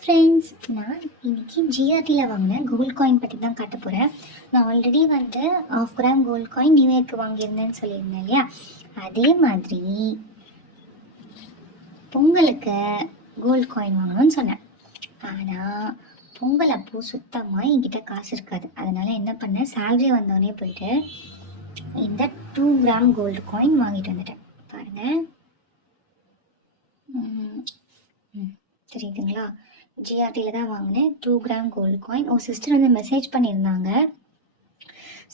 Friends, நான் இன்னைக்கு ஜிஆர்டியில் வாங்கினேன் கோல்ட் காயின் பற்றி தான் காட்ட போகிறேன். நான் ஆல்ரெடி வந்து 1/2 கிராம் கோல்ட் காயின் நியூ இயர்க்கு வாங்கியிருந்தேன்னு சொல்லியிருந்தேன் இல்லையா, அதே மாதிரி பொங்கலுக்கு கோல்ட் காயின் வாங்கணும்னு சொன்னேன். ஆனால் பொங்கல் அப்போ சுத்தமாக என்கிட்ட காசு இருக்காது. அதனால் என்ன பண்ணேன், சேலரி வந்தோடனே போயிட்டு இந்த 2 கிராம் கோல்டு காயின் வாங்கிட்டு வந்துட்டேன். பாருங்கள், தெரியுதுங்களா? ஜிஆர்டியில் தான் வாங்கினேன் 2 கிராம் கோல்டு காயின். சிஸ்டர் வந்து மெசேஜ் பண்ணியிருந்தாங்க,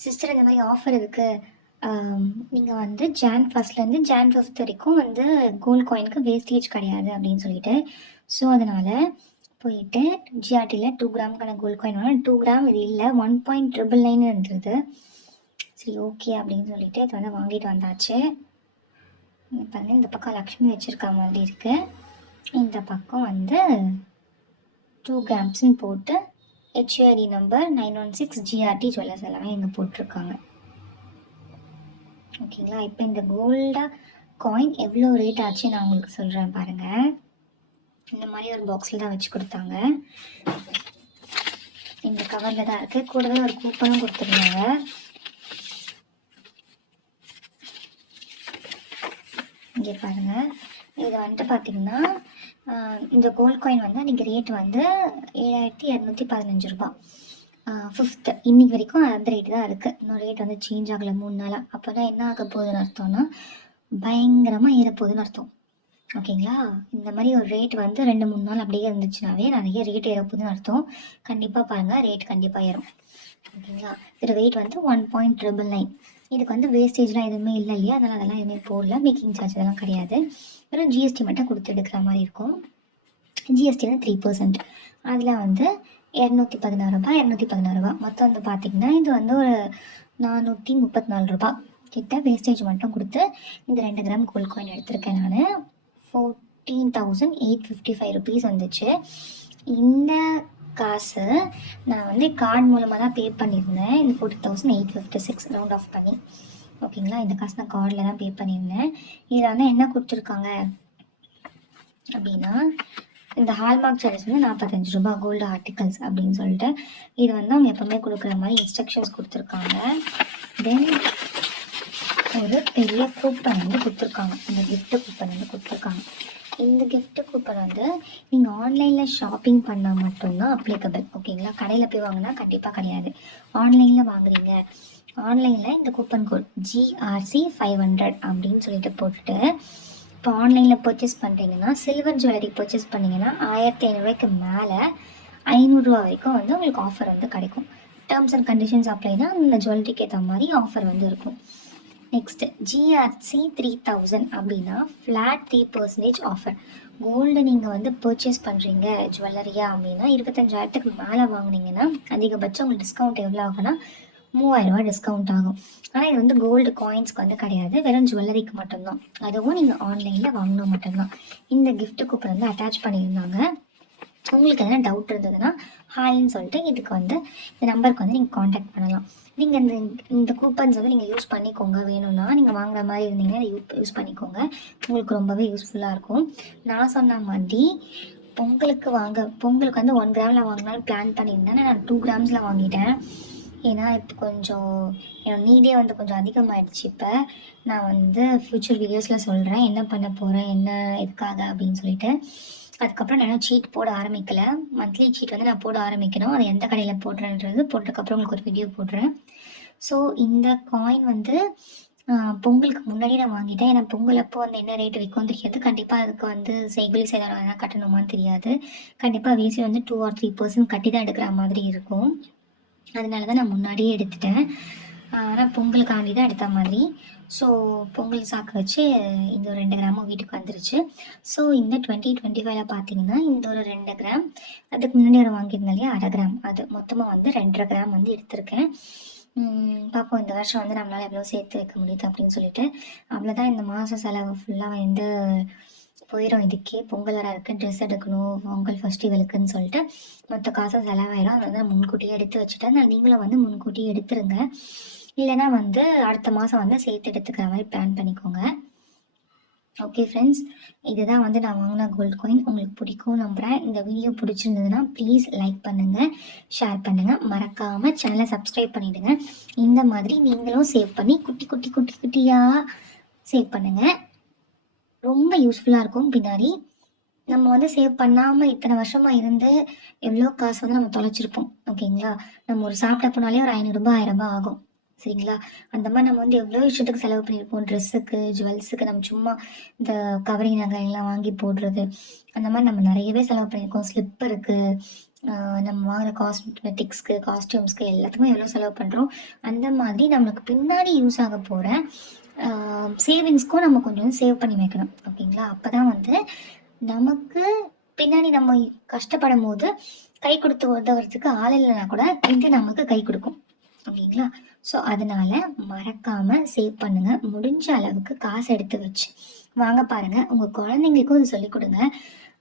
சிஸ்டர் இந்த மாதிரி ஆஃபர் இருக்குது, நீங்கள் வந்து Jan 1 Jan 5 வரைக்கும் வந்து கோல்டு காயினுக்கு வேஸ்டேஜ் கிடையாது அப்படின்னு சொல்லிட்டு. ஸோ அதனால் போயிட்டு ஜிஆர்டியில் 2 கிராமுக்கான கோல்டு காயின் வாங்கினேன். 2 கிராம் இது இல்லை, 1.999 இருந்தது. சரி, ஓகே அப்படின்னு சொல்லிட்டு இது வந்து வாங்கிட்டு வந்தாச்சு. இப்போ வந்து இந்த பக்கம் லக்ஷ்மி வச்சுருக்க மாதிரி இருக்குது, இந்த பக்கம் வந்து 2 கிராம்ஸ்ன்னு போட்டு HUID நம்பர் 916 GRT ஜுவல்லர்ஸ் எல்லாமே இங்கே போட்டிருக்காங்க. ஓகேங்களா? இப்போ இந்த கோல்டா காயின் எவ்வளோ ரேட் ஆச்சு நான் உங்களுக்கு சொல்கிறேன் பாருங்கள். இந்த மாதிரி ஒரு பாக்ஸில் தான் வச்சு கொடுத்தாங்க. இந்த கவரில் தான் இருக்குது, கூடவே ஒரு கூப்பனும் கொடுத்துருந்தாங்க. இங்கே பாருங்கள், இது வந்துட்டு பார்த்தீங்கன்னா இந்த கோல்ட் காயின் வந்து அன்றைக்கி ரேட் வந்து 7215 ரூபா. 5th இன்னைக்கு வரைக்கும் அந்த ரேட்டு தான் இருக்குது. இன்னும் ரேட் வந்து சேஞ்ச் ஆகலை 3 நாளாக. அப்போ தான் என்ன ஆக போகுதுன்னு அர்த்தம்னா பயங்கரமாக ஏறப்போகுதுன்னு அர்த்தம். ஓகேங்களா? இந்த மாதிரி ஒரு ரேட் வந்து 2-3 நாள் அப்படியே இருந்துச்சுனாவே நிறைய ரேட் ஏறப்போகுதுன்னு அர்த்தம். கண்டிப்பாக பாருங்கள், ரேட் கண்டிப்பாக ஏறும். ஓகேங்களா? இதோட வெயிட் வந்து 1.999. இதுக்கு வந்து வேஸ்டேஜ்லாம் எதுவுமே இல்லை இல்லையா, அதனால் அதெல்லாம் எதுவுமே போடல. மேக்கிங் சார்ஜ் அதெல்லாம் கிடையாது. வெறும் ஜிஎஸ்டி மட்டும் கொடுத்து எடுக்கிற மாதிரி இருக்கும். ஜிஎஸ்டி வந்து 3%. அதில் வந்து 216 ரூபா 216 ரூபா மொத்தம் வந்து பார்த்திங்கன்னா இது வந்து ஒரு 434 ரூபா கிட்ட வேஸ்டேஜ் மட்டும் கொடுத்து இந்த 2 கிராம் கோல்ட் காயின் எடுத்திருக்கேன். நான் 14,855 ருபீஸ் வந்துச்சு. இந்த காசு நான் வந்து கார்டு மூலமாக தான் பே பண்ணியிருந்தேன். இந்த 40,856 ரவுண்ட் ஆஃப் பண்ணி. ஓகேங்களா? இந்த காசு நான் கார்டில் தான் பே பண்ணியிருந்தேன். இதில் வந்து என்ன கொடுத்துருக்காங்க அப்படின்னா, இந்த ஹால்மார்க் சார்ஜஸ் வந்து 45 ரூபா கோல்டு ஆர்டிகல்ஸ் அப்படின்னு சொல்லிட்டு இது வந்து அவங்க எப்போவுமே கொடுக்குற மாதிரி இன்ஸ்ட்ரக்ஷன்ஸ் கொடுத்துருக்காங்க. தென் ஒரு பெரிய கூப்பன் வந்து கொடுத்துருக்காங்க, இந்த கிஃப்ட் கூப்பன் வந்து கொடுத்துருக்காங்க. இந்த கிஃப்ட் கூப்பன் வந்து நீங்கள் ஆன்லைனில் ஷாப்பிங் பண்ணால் மட்டும்தான் அப்ளிகபிள். ஓகேங்களா? கடையில் போய் வாங்கினா கண்டிப்பாக கிடையாது. ஆன்லைனில் வாங்குறீங்க, ஆன்லைனில் இந்த கூப்பன் கோட் GRC 500 அப்படின்னு சொல்லிட்டு போட்டுட்டு இப்போ ஆன்லைனில் பர்ச்சேஸ் பண்ணுறீங்கன்னா, சில்வர் ஜுவல்லரி பர்ச்சேஸ் பண்ணிங்கன்னா 1500 ரூபாய்க்கு மேலே 500 ரூபா வரைக்கும் வந்து உங்களுக்கு ஆஃபர் வந்து கிடைக்கும். டேர்ம்ஸ் அண்ட் கண்டிஷன்ஸ் அப்ளைனா அந்த ஜுவல்லரிக்கு ஏற்ற மாதிரி ஆஃபர் வந்து இருக்கும். நெக்ஸ்ட்டு GRC 3000 அப்படின்னா ஃப்ளாட் 3% ஆஃபர். கோல்டு நீங்கள் வந்து பர்ச்சேஸ் பண்ணுறீங்க ஜுவல்லரியா அப்படின்னா 25,000க்கு மேலே வாங்கினீங்கன்னா அதிகபட்சம் உங்களுக்கு டிஸ்கவுண்ட் எவ்வளோ ஆகும்னா 3000 ரூபா டிஸ்கவுண்ட் ஆகும். ஆனால் இது வந்து கோல்டு காயின்ஸ்க்கு வந்து கிடையாது, வெறும் ஜுவல்லரிக்கு மட்டும்தான். அதுவும் நீங்கள் ஆன்லைனில் வாங்கினா மட்டும்தான். இந்த கிஃப்ட் கூப்பன் வந்து அட்டாச் பண்ணியிருந்தாங்க. உங்களுக்கு எதனா டவுட் இருந்ததுன்னா ஹாய்ன்னு சொல்லிட்டு இதுக்கு வந்து இந்த நம்பருக்கு வந்து நீங்கள் காண்டாக்ட் பண்ணலாம். நீங்கள் இந்த கூப்பன்ஸ் வந்து நீங்கள் யூஸ் பண்ணிக்கோங்க. வேணும்னா நீங்கள் வாங்குற மாதிரி இருந்தீங்கன்னா அதை யூஸ் பண்ணிக்கோங்க, உங்களுக்கு ரொம்பவே யூஸ்ஃபுல்லாக இருக்கும். நான் சொன்ன மாதிரி பொங்கலுக்கு வந்து 1 கிராமில் வாங்கினாலும் பிளான் பண்ணியிருந்தேன். நான் 2 கிராம்ஸில் வாங்கிட்டேன். ஏன்னா இப்போ கொஞ்சம் என்னோட நீடே வந்து கொஞ்சம் அதிகமாகிடுச்சு. இப்போ நான் வந்து ஃப்யூச்சர் வீடியோஸில் சொல்கிறேன் என்ன பண்ண போகிறேன், என்ன எதுக்காக அப்படின்னு சொல்லிட்டு. அதுக்கப்புறம் நான் சீட் போட ஆரம்பிக்கலை. மந்த்லி சீட் வந்து நான் போட ஆரம்பிக்கணும். அது எந்த கடையில் போடுறேன்றது போட்டதுக்கப்புறம் உங்களுக்கு ஒரு வீடியோ போடுறேன். ஸோ இந்த காயின் வந்து பொங்கலுக்கு முன்னாடி நான் வாங்கிட்டேன். ஏன்னா பொங்கல் அப்போ வந்து என்ன ரேட்டு விற்கும் தெரியாது. கண்டிப்பாக அதுக்கு வந்து செய்கூலி சேதாரம் எதனா கட்டணுமான்னு தெரியாது. கண்டிப்பாக வேஸ்ட் வந்து 2 or 3% கட்டி தான் எடுக்கிற மாதிரி இருக்கும். அதனால தான் நான் முன்னாடியே எடுத்துட்டேன். ஆனால் பொங்கலுக்காண்டி தான் எடுத்த மாதிரி. ஸோ பொங்கல் சாக்கு வச்சு இந்த ஒரு 2 கிராமும் வீட்டுக்கு வந்துருச்சு. ஸோ இந்த 2025 பார்த்தீங்கன்னா இந்த ஒரு 2 கிராம், அதுக்கு முன்னாடி ஒரு வாங்கியிருந்தேன் இல்லையா 1/2 கிராம், அது மொத்தமாக வந்து 2.5 கிராம் வந்து எடுத்திருக்கேன். பார்ப்போம் இந்த வருஷம் வந்து நம்மளால் எவ்வளோ சேர்த்து வைக்க முடியுது அப்படின்னு சொல்லிட்டு. அவ்வளோதான், இந்த மாத செலவு ஃபுல்லாக வந்து போயிடும். இதுக்கே பொங்கல் வர இருக்குது, ட்ரெஸ் எடுக்கணும், பொங்கல் ஃபெஸ்டிவலுக்குன்னு சொல்லிட்டு மொத்த காசும் செலவாயிடும். அதனால தான் முன்கூட்டியே எடுத்து வச்சுட்டேன். நீங்களும் வந்து முன்கூட்டியே எடுத்துருங்க, இல்லைன்னா வந்து அடுத்த மாதம் வந்து சேர்த்து எடுத்துக்கிற மாதிரி பிளான் பண்ணிக்கோங்க. ஓகே ஃப்ரெண்ட்ஸ், இதுதான் வந்து நான் வாங்கின கோல்ட் காயின். உங்களுக்கு பிடிக்கும் நம்புகிறேன். இந்த வீடியோ பிடிச்சிருந்ததுன்னா ப்ளீஸ் லைக் பண்ணுங்கள், ஷேர் பண்ணுங்கள், மறக்காமல் சேனலை சப்ஸ்கிரைப் பண்ணிவிடுங்க. இந்த மாதிரி நீங்களும் சேவ் பண்ணி குட்டி குட்டி குட்டி குட்டியாக சேவ் பண்ணுங்கள். ரொம்ப யூஸ்ஃபுல்லாக இருக்கும். பின்னாடி நம்ம வந்து சேவ் பண்ணாமல் இத்தனை வருஷமாக இருந்து எவ்வளோ காசு வந்து நம்ம தொலைச்சிருப்போம். ஓகேங்களா? நம்ம ஒரு சாப்பிட போனாலே ஒரு 500 ரூபாய் 1000 ரூபாய் ஆகும். சரிங்களா? அந்த மாதிரி நம்ம வந்து எவ்வளோ விஷயத்துக்கு செலவு பண்ணியிருப்போம். ட்ரெஸ்ஸுக்கு, ஜுவல்ஸுக்கு, நம்ம சும்மா இந்த கவரிங் நகை எல்லாம் வாங்கி போடுறது, அந்த மாதிரி நம்ம நிறையவே செலவு பண்ணியிருக்கோம். ஸ்லிப்பருக்கு, நம்ம வாங்குற காஸ்மெட்டிக்ஸ்க்கு, காஸ்டியூம்ஸ்க்கு எல்லாத்துக்குமே எவ்வளோ செலவு பண்ணுறோம். அந்த மாதிரி நம்மளுக்கு பின்னாடி யூஸ் ஆக போகிற சேவிங்ஸ்க்கும் நம்ம கொஞ்சம் சேவ் பண்ணி வைக்கணும். ஓகேங்களா? அப்போ தான் வந்து நமக்கு பின்னாடி நம்ம கஷ்டப்படும் போது கை கொடுத்து உதவுறதுக்கு ஆள் இல்லைனா கூட இது நமக்கு கை கொடுக்கும். ஓகேங்களா? ஸோ அதனால மறக்காம சேவ் பண்ணுங்க. முடிஞ்ச அளவுக்கு காசு எடுத்து வச்சு வாங்க பாருங்க. உங்க குழந்தைங்களுக்கும் இது சொல்லிக் கொடுங்க.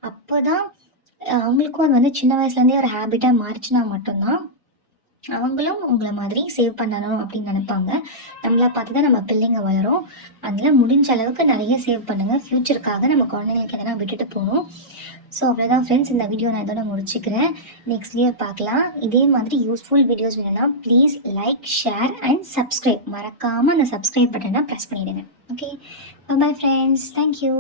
அப்போதான் அவங்களுக்கும் அது வந்து சின்ன வயசுலேருந்தே ஒரு ஹேபிட்டாக மாறிச்சுன்னா மட்டும்தான் அவங்களும் உங்களை மாதிரி சேவ் பண்ணணும் அப்படின்னு நினைப்பாங்க. நம்மளை பார்த்து தான் நம்ம பிள்ளைங்க வளரும். அதில் முடிஞ்ச அளவுக்கு நிறைய சேவ் பண்ணுங்கள். ஃப்யூச்சருக்காக நம்ம குழந்தைங்களுக்கு எதனா விட்டுட்டு போகணும். ஸோ அவ்வளோதான் ஃப்ரெண்ட்ஸ், இந்த வீடியோ நான் இதோட முடிச்சுக்கிறேன். நெக்ஸ்ட் வீடியோ பார்க்கலாம். இதே மாதிரி யூஸ்ஃபுல் வீடியோஸ் வேணும்னா please like, share and subscribe. மறக்காமல் அந்த சப்ஸ்கிரைப் பட்டனை ப்ரெஸ் பண்ணிவிடுங்க. Okay, bye friends. தேங்க்யூ.